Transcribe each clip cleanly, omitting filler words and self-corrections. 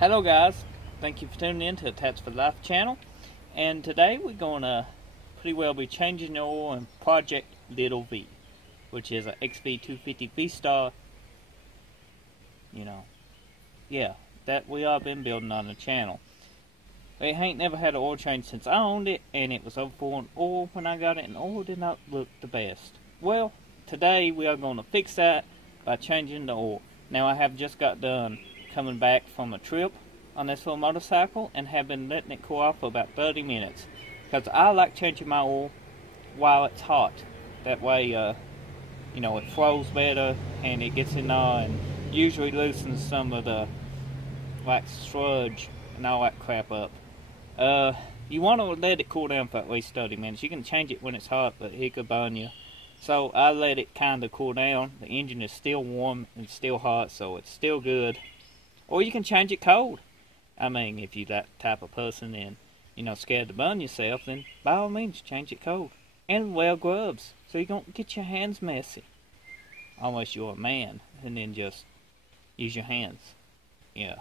Hello guys, thank you for tuning in to the TattsForLife channel, and today we're going to pretty well be changing the oil in Project Little V, which is a XV250 vstar, that we all been building on the channel. It ain't never had an oil change since I owned it, and it was over for an oil when I got it, and oil did not look the best. Well, today we are going to fix that by changing the oil. Now I have just got done coming back from a trip on this little motorcycle and have been letting it cool off for about 30 minutes because I like changing my oil while it's hot. That way it flows better and it gets in there and usually loosens some of the sludge and all that crap up. You want to let it cool down for at least 30 minutes. You can change it when it's hot, but it could burn you. So I let it kind of cool down. The engine is still warm and still hot, so it's still good. Or you can change it cold. I mean, if you're that type of person and, scared to burn yourself, then by all means, change it cold. And wear gloves, so you don't get your hands messy. Unless you're a man, and then just use your hands. Yeah.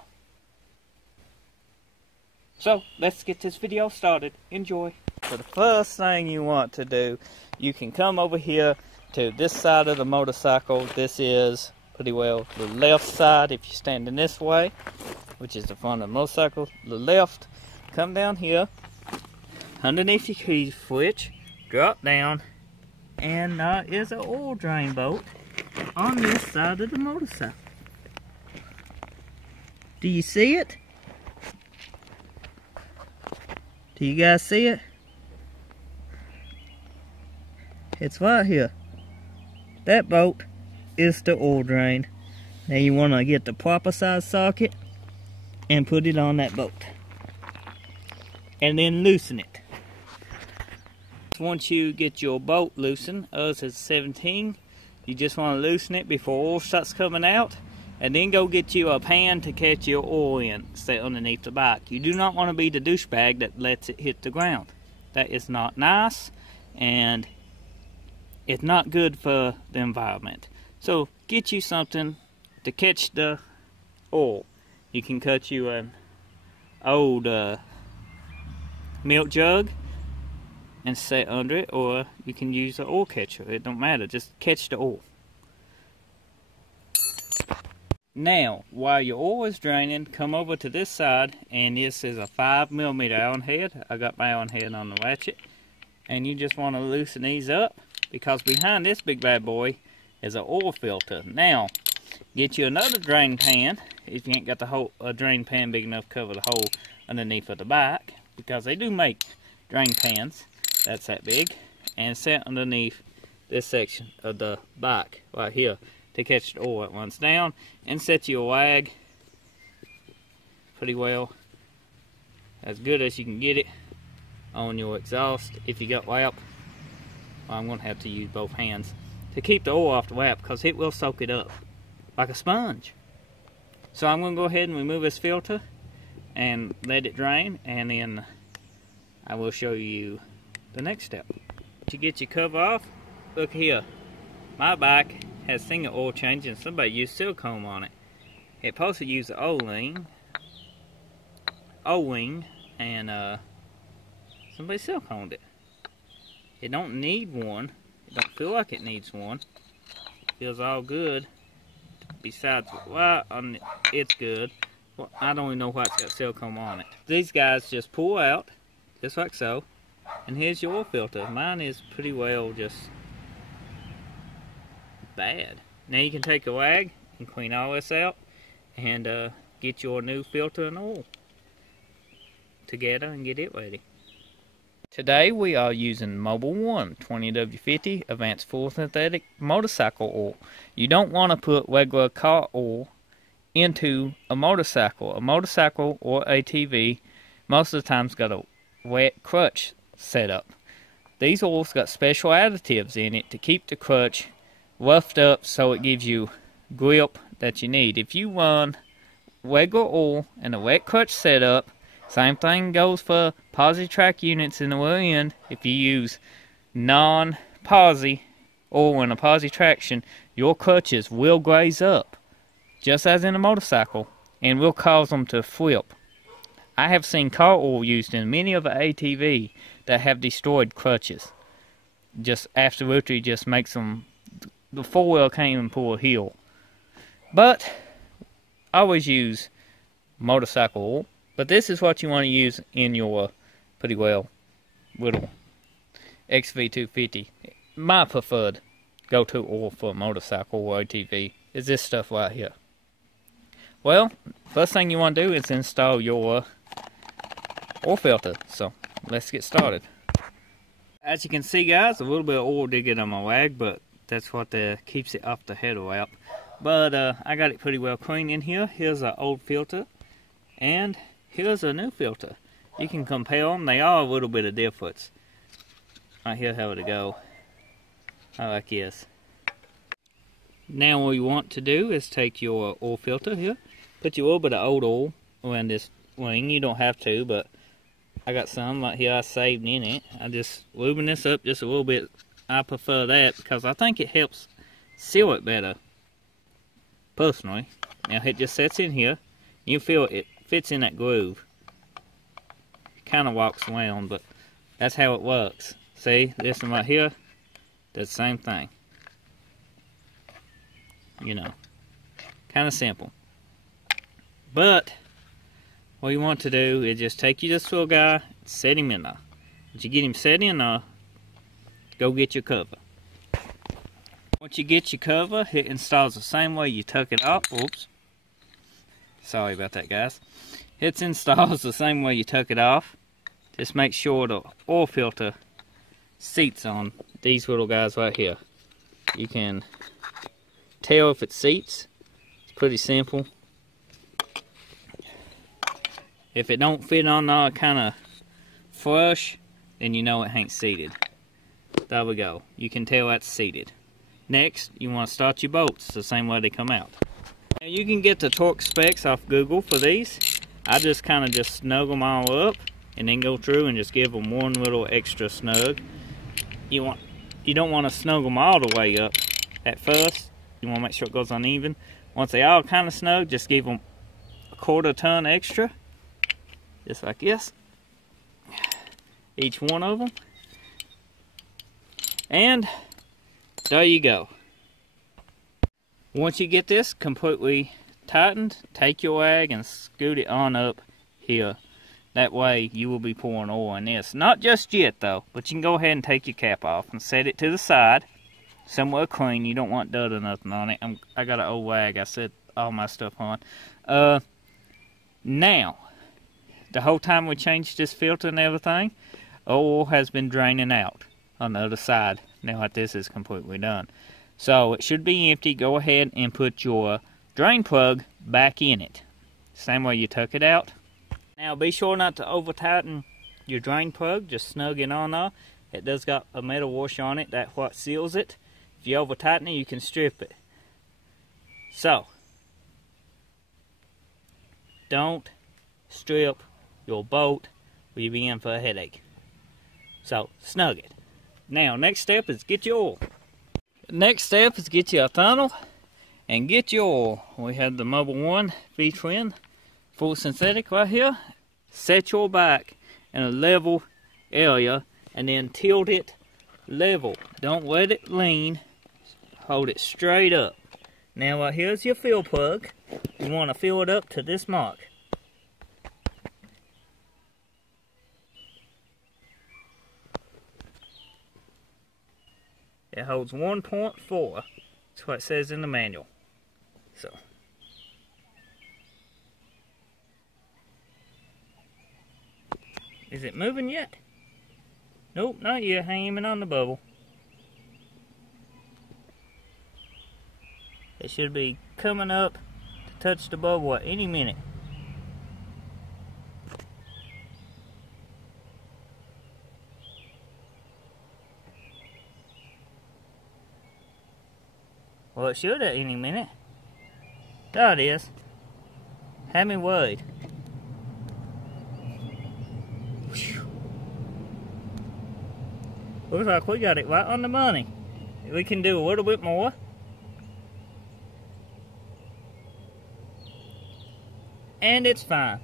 So, let's get this video started. Enjoy. So the first thing you want to do, you can come over here to this side of the motorcycle. This is pretty well the left side if you're standing this way, which is the front of the motorcycle. The left, come down here, underneath your key switch, drop down, and there is an oil drain bolt on this side of the motorcycle. Do you see it? Do you guys see it? It's right here. That bolt is the oil drain. Now you want to get the proper size socket and put it on that bolt. And then loosen it. Once you get your bolt loosened, ours is 17, you just want to loosen it before oil starts coming out. And then go get you a pan to catch your oil in, set underneath the bike. You do not want to be the douchebag that lets it hit the ground. That is not nice, and it's not good for the environment. So get you something to catch the oil. You can cut you an old milk jug and set under it, or you can use an oil catcher. It don't matter, just catch the oil. Now, while your oil is draining, come over to this side, and this is a 5mm Allen head. I got my Allen head on the ratchet. And you just want to loosen these up, because behind this big bad boy is an oil filter. Now, get you another drain pan, if you ain't got a drain pan big enough to cover the hole underneath of the bike, because they do make drain pans that's that big, and set underneath this section of the bike right here to catch the oil that runs down, and set your wag pretty well, as good as you can get it, on your exhaust. If you got lap, I'm going to have to use both hands to keep the oil off the lap, because it will soak it up like a sponge. So I'm going to go ahead and remove this filter and let it drain, and then I will show you the next step. To get your cover off, look here, my bike has seen an oil change and somebody used silicone on it. It supposed to use the O-ring, and somebody siliconed it. It don't need one. It don't feel like it needs one. It feels all good. Besides, well, it's good. Well, I don't even know why it's got silicone on it. These guys just pull out, just like so, and here's your oil filter. Mine is pretty well just bad. Now you can take a rag and clean all this out and get your new filter and oil together and get it ready. Today we are using Mobil 1 20W50 Advanced Full Synthetic Motorcycle Oil. You don't want to put regular car oil into a motorcycle. A motorcycle or ATV most of the time's got a wet crutch set up. These oils got special additives in it to keep the crutch roughed up so it gives you grip that you need. If you run regular oil and a wet crutch setup, same thing goes for posi track units in the rear end. If you use non-posi oil and a posi traction, your crutches will glaze up, just as in a motorcycle. and will cause them to flip. I have seen car oil used in many of the ATV that have destroyed clutches. Just absolutely just makes them, the four-wheel can't even pull a heel. But I always use motorcycle oil, but this is what you want to use in your pretty well little XV250. My preferred go-to oil for a motorcycle or ATV is this stuff right here. Well, first thing you want to do is install your oil filter. So let's get started. As you can see, guys, a little bit of oil did get on my wag, but that's what keeps it off the header wrap. But I got it pretty well clean in here. Here's an old filter, and here's a new filter. You can compare them. They are a little bit of difference. Right here, how it go. I like this. Now what you want to do is take your oil filter here, put your little bit of old oil around this ring. You don't have to, but I got some right here I saved in it. I just lubing this up just a little bit. I prefer that because I think it helps seal it better, personally. Now it just sets in here. You feel it fits in that groove. It kind of walks around, but that's how it works. See, this one right here, does the same thing. You know, kind of simple. But what you want to do is just take this little guy, set him in there. Once you get him set in there, go get your cover. Once you get your cover, it installs the same way you took it off. Oops. Sorry about that, guys. It installs the same way you took it off. Just make sure the oil filter seats on these little guys right here. You can tell if it seats. It's pretty simple. If it don't fit on there kind of flush, then you know it ain't seated. There we go. You can tell that's seated. Next, you want to start your bolts the same way they come out. Now you can get the torque specs off Google for these. I just kind of just snug them all up and then go through and just give them one little extra snug. You don't want to snug them all the way up at first. You want to make sure it goes uneven. Once they all kind of snug, just give them a quarter ton extra. Just like this. Each one of them. And there you go. Once you get this completely tightened, take your wag and scoot it on up here. That way you will be pouring oil in this. Not just yet though, but you can go ahead and take your cap off and set it to the side. Somewhere clean. You don't want dirt or nothing on it. I got an old wag. I set all my stuff on. Now, the whole time we changed this filter and everything, oil has been draining out on the other side now that this is completely done. So it should be empty. Go ahead and put your drain plug back in it. Same way you took it out. Now be sure not to over tighten your drain plug. Just snug it on there. It does got a metal washer on it. That's what seals it. If you over tighten it, you can strip it. So don't strip your bolt or you'll be in for a headache. So snug it. Now next step is get your oil. Next step is get your funnel and get your oil. We have the Mobile 1 V-twin full synthetic right here. Set your bike in a level area and then tilt it level. Don't let it lean. Hold it straight up. Now right here's your fill plug. You want to fill it up to this mark. It holds 1.4. That's what it says in the manual. So, is it moving yet? Nope, not yet. Ain't even on the bubble. It should be coming up to touch the bubble at any minute. Well, it should at any minute. There it is. Had me worried. Looks like we got it right on the money. We can do a little bit more. and it's fine.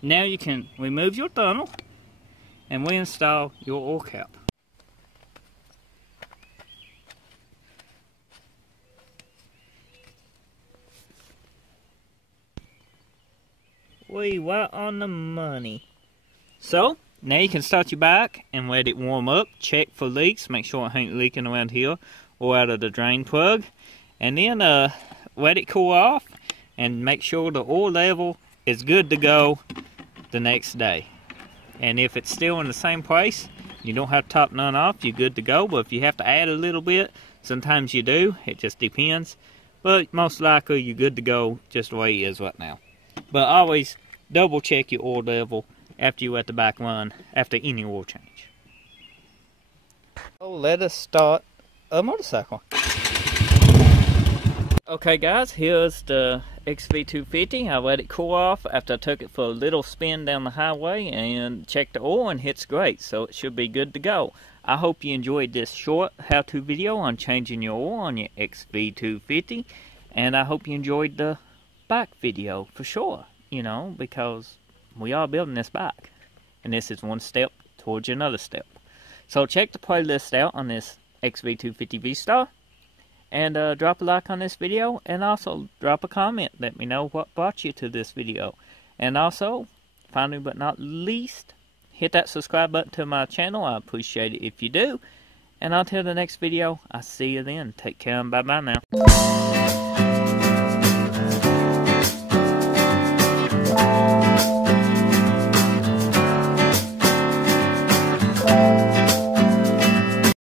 Now you can remove your funnel and reinstall your oil cap. We right on the money. So, now you can start your bike and let it warm up. Check for leaks. Make sure it ain't leaking around here or out of the drain plug. And then let it cool off and make sure the oil level is good to go the next day. And if it's still in the same place, you don't have to top none off, you're good to go. But if you have to add a little bit, sometimes you do. It just depends. But most likely you're good to go just the way it is right now. But always double check your oil level after you let the bike run after any oil change. So let us start a motorcycle. Okay guys, here's the XV250. I let it cool off after I took it for a little spin down the highway and checked the oil, and it's great, so it should be good to go. I hope you enjoyed this short how-to video on changing your oil on your XV250, and I hope you enjoyed the bike video for sure, you know, because we are building this bike, and this is one step towards another step. So check the playlist out on this XV250 vstar. And drop a like on this video, and also drop a comment. Let me know what brought you to this video. And also, finally but not least, hit that subscribe button to my channel. I appreciate it if you do. And until the next video, I'll see you then. Take care and bye-bye now.